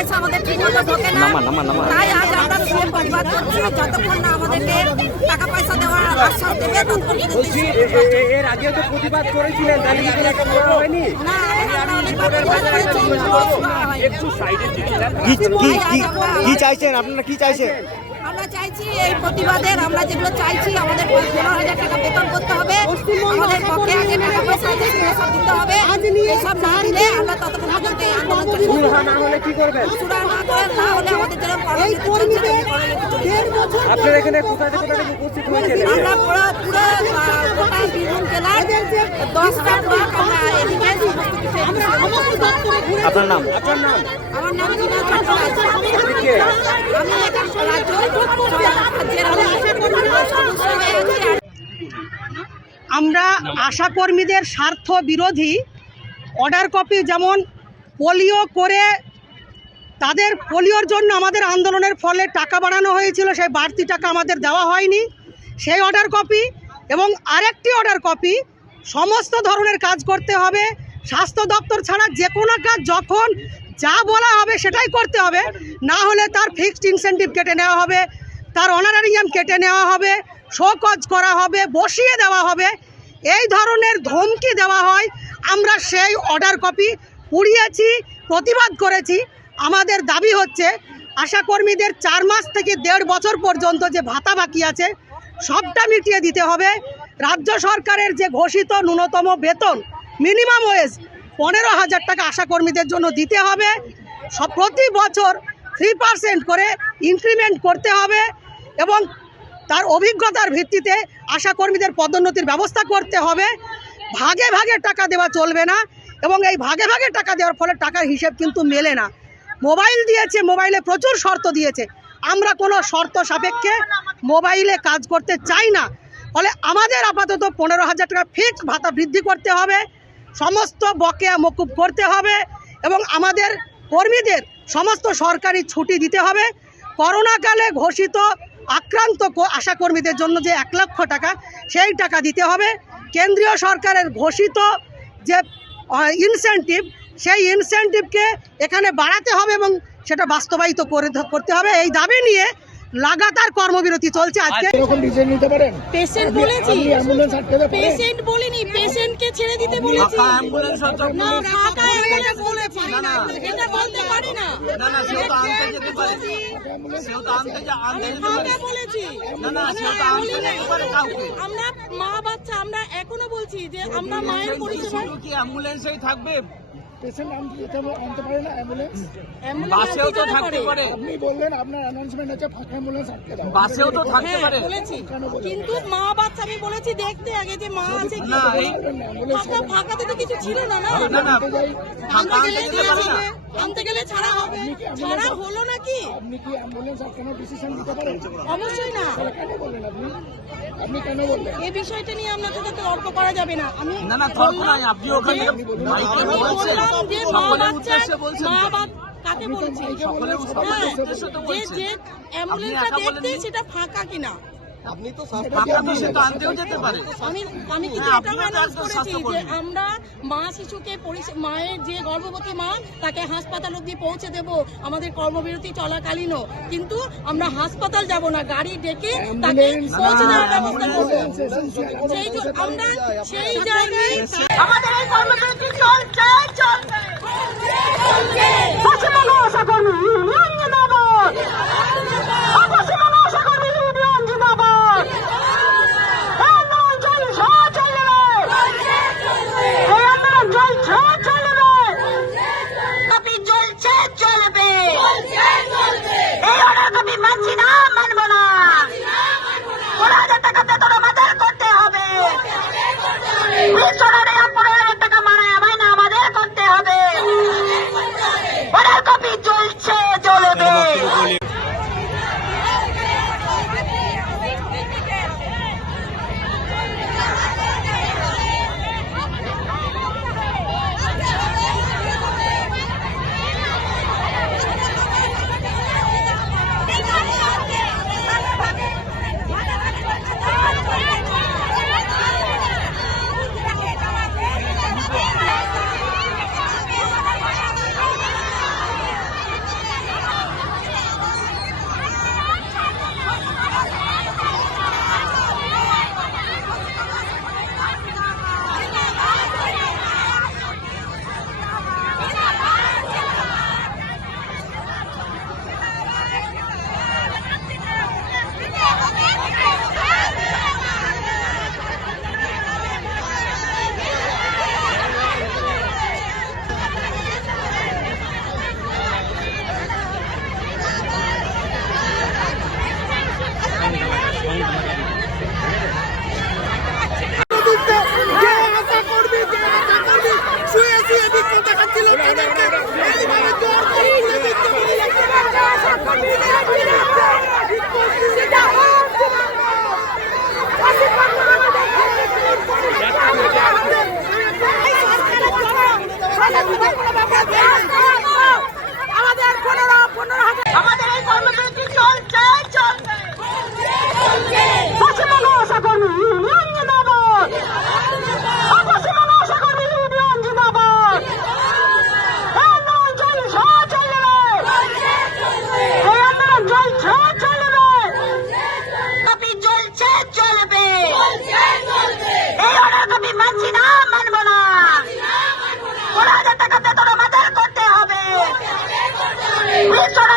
পয়সা আমাদের ঠিকমতো ঢোকে না। তাই আজ আমরা প্রতিবাদ করছি, যতক্ষণ না আমাদেরকে টাকা পয়সা দেওয়ার আশ্বাস দেবে ততক্ষণ। এর আগে তো প্রতিবাদ করেছিলেন, তাহলে কি কোনো করা হয়নি? না, আমরা অনেকবার প্রতিবাদ করেছি, কি চাইছেন আপনারা, কি চাইছেন? আমরা চাইছি এই প্রতিবাদের, আমরা যেগুলো চাইছি আমাদের 15,000 টাকা বেতন করতে হবে, আমাদের পক্ষে আগে টাকা পয়সা আছে সেগুলো সব দিতে হবে। এইসব না দিলে আমরা ততক্ষণ পর্যন্ত এই আন্দোলন সুরাহা না হলে কি করবেন? সুরাহা না করে না হলে আমাদের যেরকম কর্মসূচি চলছে, আপনারা এখানে কোথায় থেকে উপস্থিত হয়েছিলেন? আমরা পুরো গোটা বীরভূম জেলার 10টা ব্লক আমরা এদিকে সমস্ত কিছু। আপনার নাম? আমার নাম জিনা চট্টরাজ। আমি আমরা আশাকর্মীদের স্বার্থ বিরোধী অর্ডার কপি, যেমন পোলিও করে তাদের পোলিওর জন্য আমাদের আন্দোলনের ফলে টাকা বাড়ানো হয়েছিল, সেই বাড়তি টাকা আমাদের দেওয়া হয়নি, সেই অর্ডার কপি। এবং আরেকটি অর্ডার কপি, সমস্ত ধরনের কাজ করতে হবে, স্বাস্থ্য দপ্তর ছাড়া যে কোনো কাজ যখন যা বলা হবে সেটাই করতে হবে, না হলে তার ফিক্সড ইনসেন্টিভ কেটে নেওয়া হবে, তার অনারারিয়াম কেটে নেওয়া হবে, শোকজ করা হবে, বসিয়ে দেওয়া হবে, এই ধরনের ধমকি দেওয়া হয়। আমরা সেই অর্ডার কপি পুড়িয়েছি, প্রতিবাদ করেছি। আমাদের দাবি হচ্ছে আশাকর্মীদের 4 মাস থেকে 1.5 বছর পর্যন্ত যে ভাতা বাকি আছে সবটা মিটিয়ে দিতে হবে। রাজ্য সরকারের যে ঘোষিত ন্যূনতম বেতন মিনিমাম ওয়েজ 15,000 টাকা আশাকর্মীদের জন্য দিতে হবে। প্রতি বছর 3% করে ইনক্রিমেন্ট করতে হবে এবং তার অভিজ্ঞতার ভিত্তিতে আশাকর্মীদের পদোন্নতির ব্যবস্থা করতে হবে। ভাগে ভাগে টাকা দেওয়া চলবে না এবং এই ভাগে ভাগে টাকা দেওয়ার ফলে টাকার হিসেব কিন্তু মেলে না। মোবাইল দিয়েছে, মোবাইলে প্রচুর শর্ত দিয়েছে, আমরা কোনো শর্ত সাপেক্ষে মোবাইলে কাজ করতে চাই না। ফলে আমাদের আপাতত 15,000 টাকা ফিক্সড ভাতা বৃদ্ধি করতে হবে, সমস্ত বকেয়া মকুব করতে হবে এবং আমাদের কর্মীদের সমস্ত সরকারি ছুটি দিতে হবে। করোনাকালে ঘোষিত আক্রান্ত আশাকর্মীদের জন্য যে 1 লক্ষ টাকা, সেই টাকা দিতে হবে। কেন্দ্রীয় সরকারের ঘোষিত যে ইনসেন্টিভ, সেই ইনসেন্টিভকে এখানে বাড়াতে হবে এবং সেটা বাস্তবায়িত করতে হবে। এই দাবি নিয়ে লাগাতার কর্মবিরতি চলছে। আজকে পেশেন্ট বলেছি, পেশেন্ট বলিনি, পেশেন্টকে ছেড়ে দিতে বলেছি। না, ফাঁকা অ্যাম্বুলেন্স বলেছি, এটা বলতে পারি না। ফাঁকা বলেছি, আমরা মা বাচ্চা, আমরা এখনো বলছি যে আমরা মায়ের পরিষেবা অ্যাম্বুলেন্সেই থাকবে। পেশেন্ট আনতে পারে না অ্যাম্বুলেন্স? বাসেও তো থাকতে পারে। আপনি বললেন আপনার অ্যানাউন্সমেন্ট আছে ফাঁকা অ্যাম্বুলেন্স আটকে দাও, বাসেও তো থাকতে পারে বলেছি, কিন্তু মা বাচ্চা আমি বলেছি দেখতে আগে যে মা আছে কি। ফাঁকাতে তো কিছু ছিল না, না আনতে গেলে ছাড়া হবে, ছাড়া হলো নাকি? আপনি কি অ্যাম্বুলেন্স আটকানোর ডিসিশন দিতে পারেন? অবশ্যই না। কেন বললেন আপনি কেন বললেন? এই বিষয়টা নিয়ে আপনার সাথে তর্ক করা যাবে না। আমি না তর্ক নাই, আপনি ওখানে মাইকে বলছেন, সকলের উদ্দেশ্যে বলছেন। কাকে বলছি? সকলের উদ্দেশ্যে তো বলছেন। যে অ্যাম্বুলেন্সটা দেখতে সেটা ফাঁকা কিনা, আপনি তো ফাঁকা তো সে তো আনতেও যেতে পারে। আমি কিন্তু এটা অ্যানাউন্স করেছি যে আমরা মা শিশুকে মায়ের যে গর্ভবতী মা তাকে হাসপাতাল অবধি পৌঁছে দেব আমাদের কর্মবিরতি চলাকালীনও, কিন্তু আমরা হাসপাতাল যাব না, গাড়ি ডেকে তাকে পৌঁছে দেওয়ার ব্যবস্থা করবো। আমরা সেই জায়গায় আমাদের এই কর্মসূচি চলছে। ইনভেস্টর